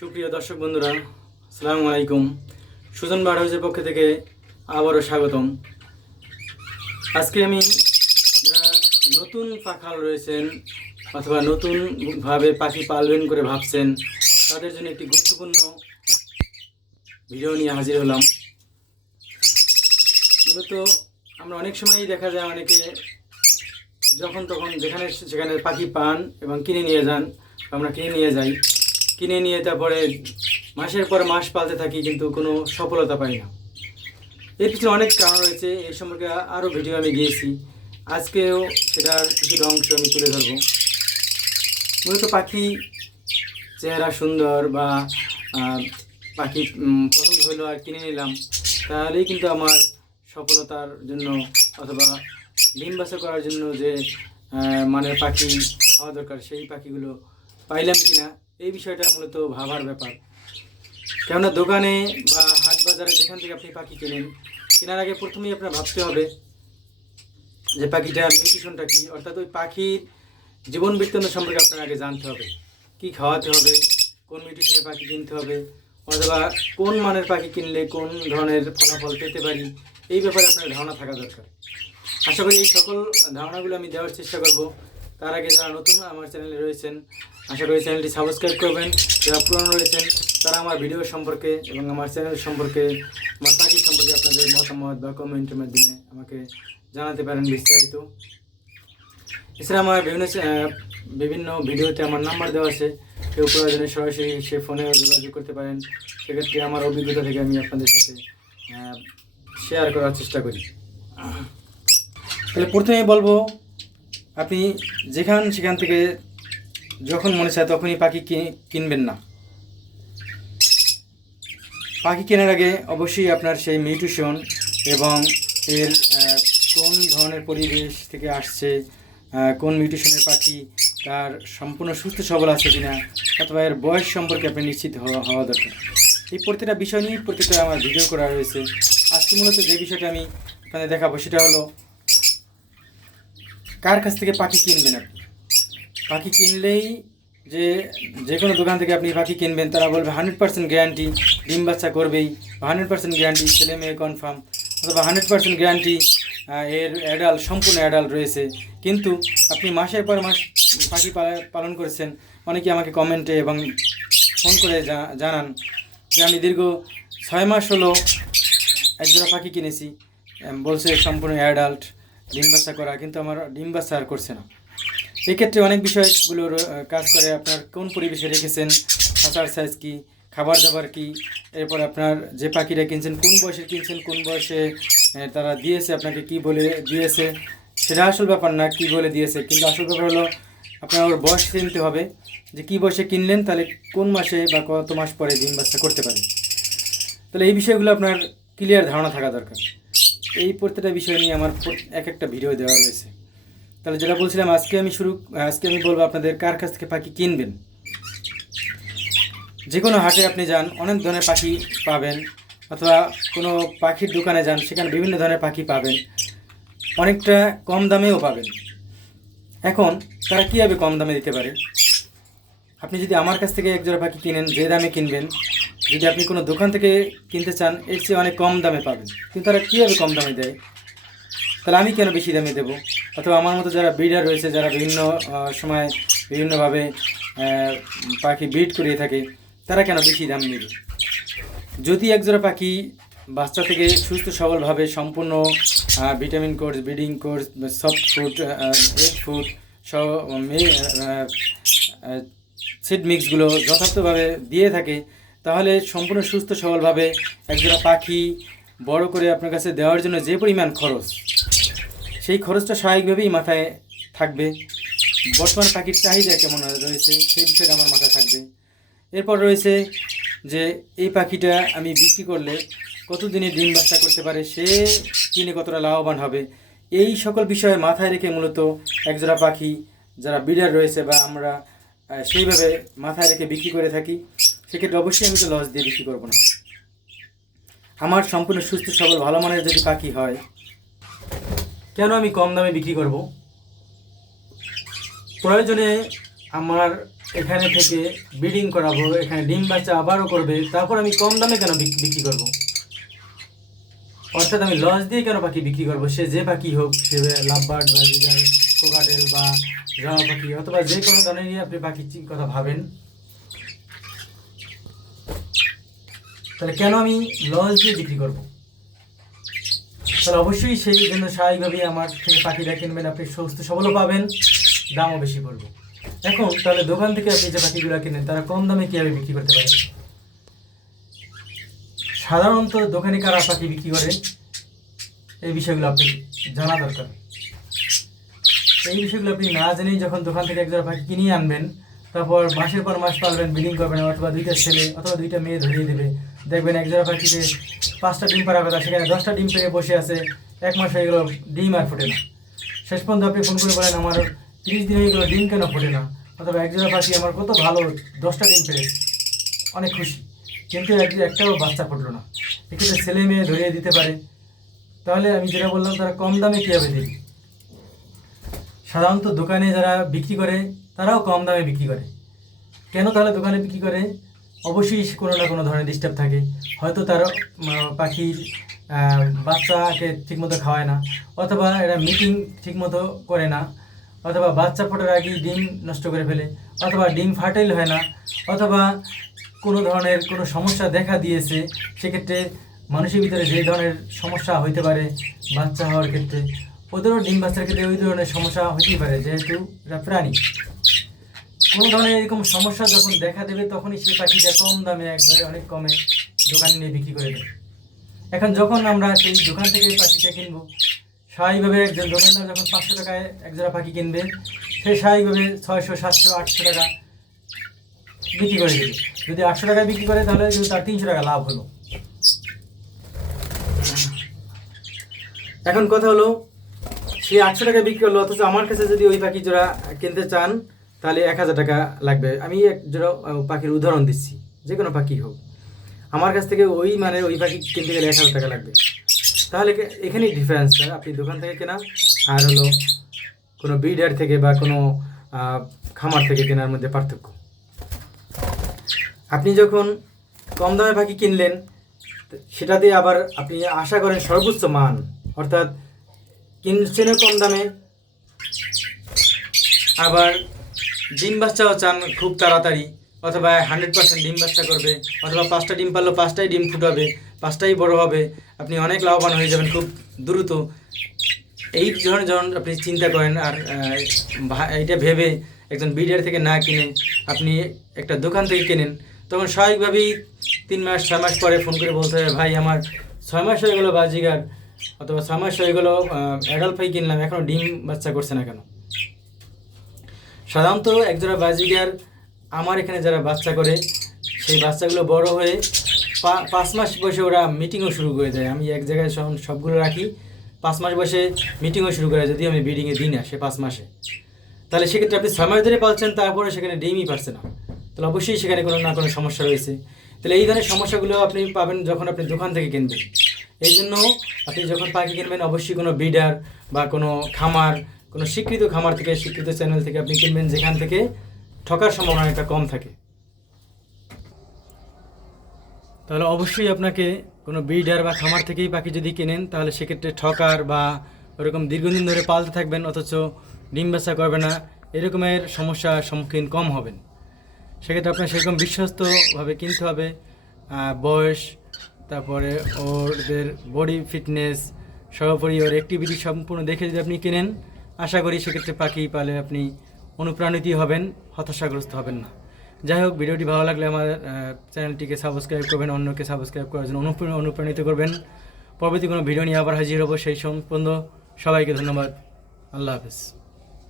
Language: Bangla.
সুপ্রিয় দর্শক বন্ধুরা, আসসালামু আলাইকুম। সুজন বার্ড হাউসের পক্ষ থেকে আবারও স্বাগতম। আজকে আমি যারা নতুন পাখাল রয়েছেন অথবা নতুনভাবে পাখি পালবেন করে ভাবছেন, তাদের জন্য একটি গুরুত্বপূর্ণ ভিডিও নিয়ে হাজির হলাম। মূলত আমরা অনেক সময়ই দেখা যায় অনেকে যখন তখন যেখানে সেখানে পাখি পান এবং কিনে নিয়ে যান, আমরা কিনে নিয়ে যাই, কিনে নিয়ে তারপরে মাসের পর মাস পালতে থাকি, কিন্তু কোনো সফলতা পাই না। এর পিছনে অনেক কারণ রয়েছে, এই সম্পর্কে আরও ভিডিও আমি দিয়েছি। আজকেও সেটার কিছুটা অংশ আমি তুলে ধরব। মূলত পাখি চেহারা সুন্দর বা পাখি পছন্দ হলো আর কিনে নিলাম, তাহলেই কিন্তু আমার সফলতার জন্য অথবা ডিম বাছা করার জন্য যে মানের পাখি হওয়া দরকার, সেই পাখিগুলো পাইলাম কিনা, এই বিষয়টা মূলত ভাবার ব্যাপার। কেননা দোকানে বা হাট বাজারে যেখান থেকে আপনি পাখি কেনার আগে প্রথমেই আপনার ভাবতে হবে যে পাখিটার নিউট্রিশনটা কী, অর্থাৎ ওই পাখির জীবন বৃত্তান্ত সম্পর্কে আপনার আগে জানতে হবে। কী খাওয়াতে হবে, কোন নিউট্রিশনের পাখি কিনতে হবে, অথবা কোন মানের পাখি কিনলে কোন ধরনের ফলাফল পেতে পারি, এই ব্যাপারে আপনার ধারণা থাকা দরকার। আশা করি এই সকল ধারণাগুলো আমি দেওয়ার চেষ্টা করব। তার আগে যারা নতুন আমার চ্যানেলে রয়েছেন, আশা করি চ্যানেলটি সাবস্ক্রাইব করবেন। যারা পুরনো রয়েছেন তারা আমার ভিডিও সম্পর্কে এবং আমার চ্যানেল সম্পর্কে, আমার পাখি সম্পর্কে আপনাদের মতামত বা কমেন্টের মাধ্যমে আমাকে জানাতে পারেন বিস্তারিত। এছাড়া আমার বিভিন্ন ভিডিওতে আমার নাম্বার দেওয়া আছে, কেউ প্রয়োজনে সরাসরি সে ফোনেও যোগাযোগ করতে পারেন। সেক্ষেত্রে আমার অভিজ্ঞতা থেকে আমি আপনাদের সাথে শেয়ার করার চেষ্টা করি। তাহলে প্রথমেই বলবো, আপনি সেখান থেকে যখন মনে চায় তখনই পাখি কিনবেন না। পাখি কেনার আগে অবশ্যই আপনার সেই নিউট্রিশন এবং এর কোন ধরনের পরিবেশ থেকে আসছে, কোন নিউট্রিশনের পাখি, তার সম্পূর্ণ সুস্থ সবল আছে কিনা, অথবা এর বয়স সম্পর্কে আপনি নিশ্চিত হওয়া দরকার। এই প্রত্যেকটা বিষয় নিয়ে প্রত্যেকটা আমার ভিডিও করা রয়েছে। আজকে মূলত যে বিষয়টা আমি আপনাদের দেখাবো সেটা হলো, কার কাছ থেকে পাখি কিনবেন আপনি। পাখি কিনলেই যে কোনো দোকান থেকে আপনি পাখি কিনবেন, তারা বলবে 100% গ্যারান্টি ডিম বাচ্চা করবেই, 100% গ্যারান্টি ছেলে মেয়ে কনফার্ম, অথবা 100% গ্যারান্টি এর সম্পূর্ণ অ্যাডাল্ট রয়েছে। কিন্তু আপনি মাসের পর মাস পাখি পালন করেছেন। অনেকে আমাকে কমেন্টে এবং ফোন করে জানান যে আমি দীর্ঘ 6 মাস হলো একজোড়া পাখি কিনেছি, বলছে সম্পূর্ণ অ্যাডাল্ট, ডিম বাচ্চা করা, কিন্তু আমার ডিম বাচ্চা আর করছে না। এক্ষেত্রে অনেক বিষয়গুলোর কাজ করে। আপনার কোন পরিবেশে রেখেছেন, খাঁচার সাইজ কী, খাবার দাবার কী, এরপর আপনার যে পাখিটা কিনছেন কোন বয়সে কিনছেন, কোন বয়সে তারা দিয়েছে, আপনাকে কি বলে দিয়েছে, সেটা আসল ব্যাপার না কি বলে দিয়েছে, কিন্তু আসল ব্যাপার হলো আপনার ওর বয়স চিনতে হবে যে কী বয়সে কিনলেন, তাহলে কোন মাসে বা কত মাস পরে ডিম বাচ্চা করতে পারে। তাহলে এই বিষয়গুলো আপনার ক্লিয়ার ধারণা থাকা দরকার। এই প্রত্যেকটা বিষয় নিয়ে আমার এক একটা ভিডিও দেওয়া রয়েছে। তাহলে যেটা বলছিলাম, আজকে আমি বলবো আপনাদের কার কাছ থেকে পাখি কিনবেন। যে কোনো হাটে আপনি যান, অনেক ধরনের পাখি পাবেন, অথবা কোনো পাখির দোকানে যান, সেখানে বিভিন্ন ধরনের পাখি পাবেন, অনেকটা কম দামেও পাবেন। এখন তারা কীভাবে কম দামে দিতে পারে? আপনি যদি আমার কাছ থেকে একজোড়া পাখি কিনেন, যে দামে কিনবেন, যদি আপনি কোনো দোকান থেকে কিনতে চান, এর চেয়ে অনেক কম দামে পাবেন। কিন্তু তারা কীভাবে কম দামে দেয়? তাহলে আমি কেন বেশি দামে দেবো? অথবা আমার মতো যারা ব্রিডার রয়েছে, যারা বিভিন্ন সময় বিভিন্নভাবে পাখি ব্রিড করিয়ে থাকে, তারা কেন বেশি দাম নেবে? যদি একজোড়া পাখি বাচ্চা থেকে সুস্থ সবলভাবে সম্পূর্ণ vitamin course, breeding course, soft food, egg food সহ সিড মিক্সগুলো যথার্থভাবে দিয়ে থাকে, তাহলে সম্পূর্ণ সুস্থ সবলভাবে একজোড়া পাখি বড় করে আপনার কাছে দেওয়ার জন্য যে পরিমাণ খরচ, সেই খরচটা স্বাভাবিকভাবেই মাথায় থাকবে। বর্তমান পাখির চাহিদা কেমন রয়েছে সেই বিষয়টা আমার মাথায় থাকবে। এরপর রয়েছে যে এই পাখিটা আমি বিক্রি করলে কতদিনে ডিম বাচ্চা করতে পারে, সে কিনে কতটা লাভবান হবে, এই সকল বিষয়ে মাথায় রেখে মূলত একজোড়া পাখি যারা ব্রিডার রয়েছে বা আমরা সেইভাবে মাথায় রেখে বিক্রি করে থাকি। সেক্ষেত্রে অবশ্যই আমি তো লস দিয়ে বিক্রি করবো না। আমার সম্পূর্ণ সুস্থ সবল ভালো মানের যদি পাখি হয়, কেন আমি কম দামে বিক্রি করব? প্রয়োজনে আমার এখানে থেকে ব্রিডিং করাবো, এখানে ডিম বাচ্চা আবারও করবে, তারপর আমি কম দামে কেন বিক্রি করব? অর্থাৎ আমি লস দিয়ে কেন পাখি বিক্রি করবো? সে যে পাখি হোক, সে লাভবার্ড বা জিগার, কোকাটেল বা জামা পাখি অথবা যে কোনো ধরনেরই আপনি পাখির কথা ভাবেন, তাহলে কেন আমি লস দিয়ে বিক্রি করবো? তাহলে অবশ্যই সেই জন্য স্বাভাবিকভাবেই আমার থেকে পাখিটা কিনবেন, আপনি সুস্থ সবলও পাবেন, দামও বেশি পড়বে। এখন তাহলে দোকান থেকে আপনি যে পাখিগুলো কিনেন তারা কম দামে কীভাবে বিক্রি করতে পারেন? সাধারণত দোকানে কারা পাখি বিক্রি করে এই বিষয়গুলো আপনি জানা দরকার। এই বিষয়গুলো আপনি না জেনেই যখন দোকান থেকে একজোড়া পাখি কিনিয়ে আনবেন, তারপর মাসের পর মাস পালবেন, ব্রিডিং করবেন, অথবা 2টা ছেলে অথবা 2টা মেয়ে ধরিয়ে দেবে, দেখবেন একজোড়া পাখিতে 5টা ডিম পাড়ার কথা, সেখানে 10টা ডিম পেয়ে বসে আছে, 1 মাস হয়ে গেলো ডিম আর ফোটে না। শেষ পর্যন্ত আপনি ফোন করে বলেন আমার 30 দিন হয়ে গেলো ডিম কেন ফোটে না, অথবা একজোড়া পাখি আমার কত ভালো 10টা ডিম পেয়েছে, অনেক খুশি, কিন্তু একটাও বাচ্চা ফুটলো না। এক্ষেত্রে ছেলে মেয়ে ধরিয়ে দিতে পারে। তাহলে আমি যেটা বললাম, তারা কম দামে কীভাবে দেবে? সাধারণত দোকানে যারা বিক্রি করে তারাও কম দামে বিক্রি করে। কেন তাহলে দোকানে বিক্রি করে? অবশ্যই কোনো না কোনো ধরনের ডিস্টার্ব থাকে, হয়তো তার পাখির বাচ্চাকে ঠিকমতো খাওয়ায় না, অথবা এরা মিটিং ঠিকমতো করে না, অথবা বাচ্চা ফোটার আগেই ডিম নষ্ট করে ফেলে, অথবা ডিম ফার্টাইল হয় না, অথবা কোনো ধরনের কোনো সমস্যা দেখা দিয়েছে। সেক্ষেত্রে মানুষের ভিতরে যে ধরনের সমস্যা হইতে পারে বাচ্চা হওয়ার ক্ষেত্রে, ওদেরও ডিম বাচ্চার ক্ষেত্রে ওই ধরনের সমস্যা হতেই পারে, যেহেতু এটা প্রাণী। কোনো ধরনের এরকম সমস্যা যখন দেখা দেবে, তখনই সেই পাখিটা কম দামে একবারে অনেক কমে দোকানে নিয়ে বিক্রি করে দেবে। এখন যখন আমরা সেই দোকান থেকে পাখিটা কিনবো, স্বাভাবিকভাবে একজন দোকানদার যখন 500 টাকায় একজোড়া পাখি কিনবে, সে স্বাভাবিকভাবে 600, 700, 800 টাকা বিক্রি করে দেবে। যদি 800 টাকায় বিক্রি করে, তাহলে কিন্তু তার 300 টাকা লাভ হলো। এখন কথা হলো, সে 800 টাকায় বিক্রি করলো, অথচ আমার কাছে যদি ওই পাখি জোড়া কিনতে চান তাহলে 1000 টাকা লাগবে। আমি এক জোড়া পাখির উদাহরণ দিচ্ছি, যে কোনো পাখি হোক, আমার কাছ থেকে ওই পাখি কিনতে গেলে 1000 টাকা লাগবে। তাহলে এখানেই ডিফারেন্সটা, আপনি দোকান থেকে কেনা আর হলো কোনো ব্রিডার থেকে বা কোনো খামার থেকে কেনার মধ্যে পার্থক্য। আপনি যখন কম দামে পাখি কিনলেন, সেটাতে আবার আপনি আশা করেন সর্বোচ্চ মান, অর্থাৎ কিনছেনও কম দামে, আবার ডিম বাচ্চাও চান খুব তাড়াতাড়ি, অথবা 100% ডিম বাচ্চা করবে, অথবা 5টা ডিম পারলো 5টাই ডিম ফুটাবে, 5টাই বড় হবে, আপনি অনেক লাভবান হয়ে যাবেন খুব দ্রুত। এই ধরনের যখন আপনি চিন্তা করেন আর এইটা ভেবে একজন ব্রিডার থেকে না কিনে আপনি একটা দোকান থেকে কেনেন, তখন স্বাভাবিকভাবেই 3 মাস 6 মাস পরে ফোন করে বলতে হবে, ভাই আমার 6 মাস হয়ে গেলো বাজিগার, অথবা 6 মাস হয়ে গেলো অ্যাডাল্ট পাখি কিনলাম, এখনও ডিম বাচ্চা করছে না কেন? সাধারণত একজোড়া বাজিগার আমার এখানে যারা বাচ্চা করে, সেই বাচ্চাগুলো বড় হয়ে 5 মাস বয়সে ওরা মিটিংও শুরু করে দেয়। আমি এক জায়গায় সবগুলো রাখি, 5 মাস বয়সে মিটিংও শুরু করে, যদি আমি ব্রিডিংয়ে দিই না সে 5 মাসে। তাহলে সেক্ষেত্রে আপনি 6 মাস ধরে পালছেন, তারপরে সেখানে ডিমই পারছে না, তাহলে অবশ্যই সেখানে কোনো না কোনো সমস্যা রয়েছে। তাহলে এই ধরনের সমস্যাগুলো আপনি পাবেন যখন আপনি দোকান থেকে কিনবেন। এই জন্য আপনি যখন পাখি কিনবেন, অবশ্যই কোনো ব্রিডার বা কোনো খামার, কোনো স্বীকৃত খামার থেকে, স্বীকৃত চ্যানেল থেকে আপনি কিনবেন, যেখান থেকে ঠকার সম্ভাবনা একটা কম থাকে। তাহলে অবশ্যই আপনাকে কোনো ব্রিডার বা খামার থেকেই পাখি যদি কেনেন, তাহলে সেক্ষেত্রে ঠকার বা ওরকম দীর্ঘদিন ধরে পালতে থাকবেন অথচ ডিম বাচ্চা করবে না, এরকমের সমস্যার সম্মুখীন কম হবেন। সেক্ষেত্রে আপনার সেরকম বিশ্বস্তভাবে কিনতে হবে। বয়স, তারপরে ওদের বডি ফিটনেস, সর্বোপরি ওর অ্যাক্টিভিটি সম্পূর্ণ দেখে যদি আপনি কেনেন, আশা করি সেক্ষেত্রে পাখি পালে আপনি অনুপ্রাণিত হবেন, হতাশাগ্রস্ত হবেন না। যাই হোক, ভিডিওটি ভালো লাগলে আমার চ্যানেলটিকে সাবস্ক্রাইব করবেন, অন্যকে সাবস্ক্রাইব করার জন্য অনুপ্রাণিত করবেন। পরবর্তী কোনো ভিডিও নিয়ে আবার হাজির হবো, সেই সম্পূর্ণ সবাইকে ধন্যবাদ। আল্লাহ হাফেজ।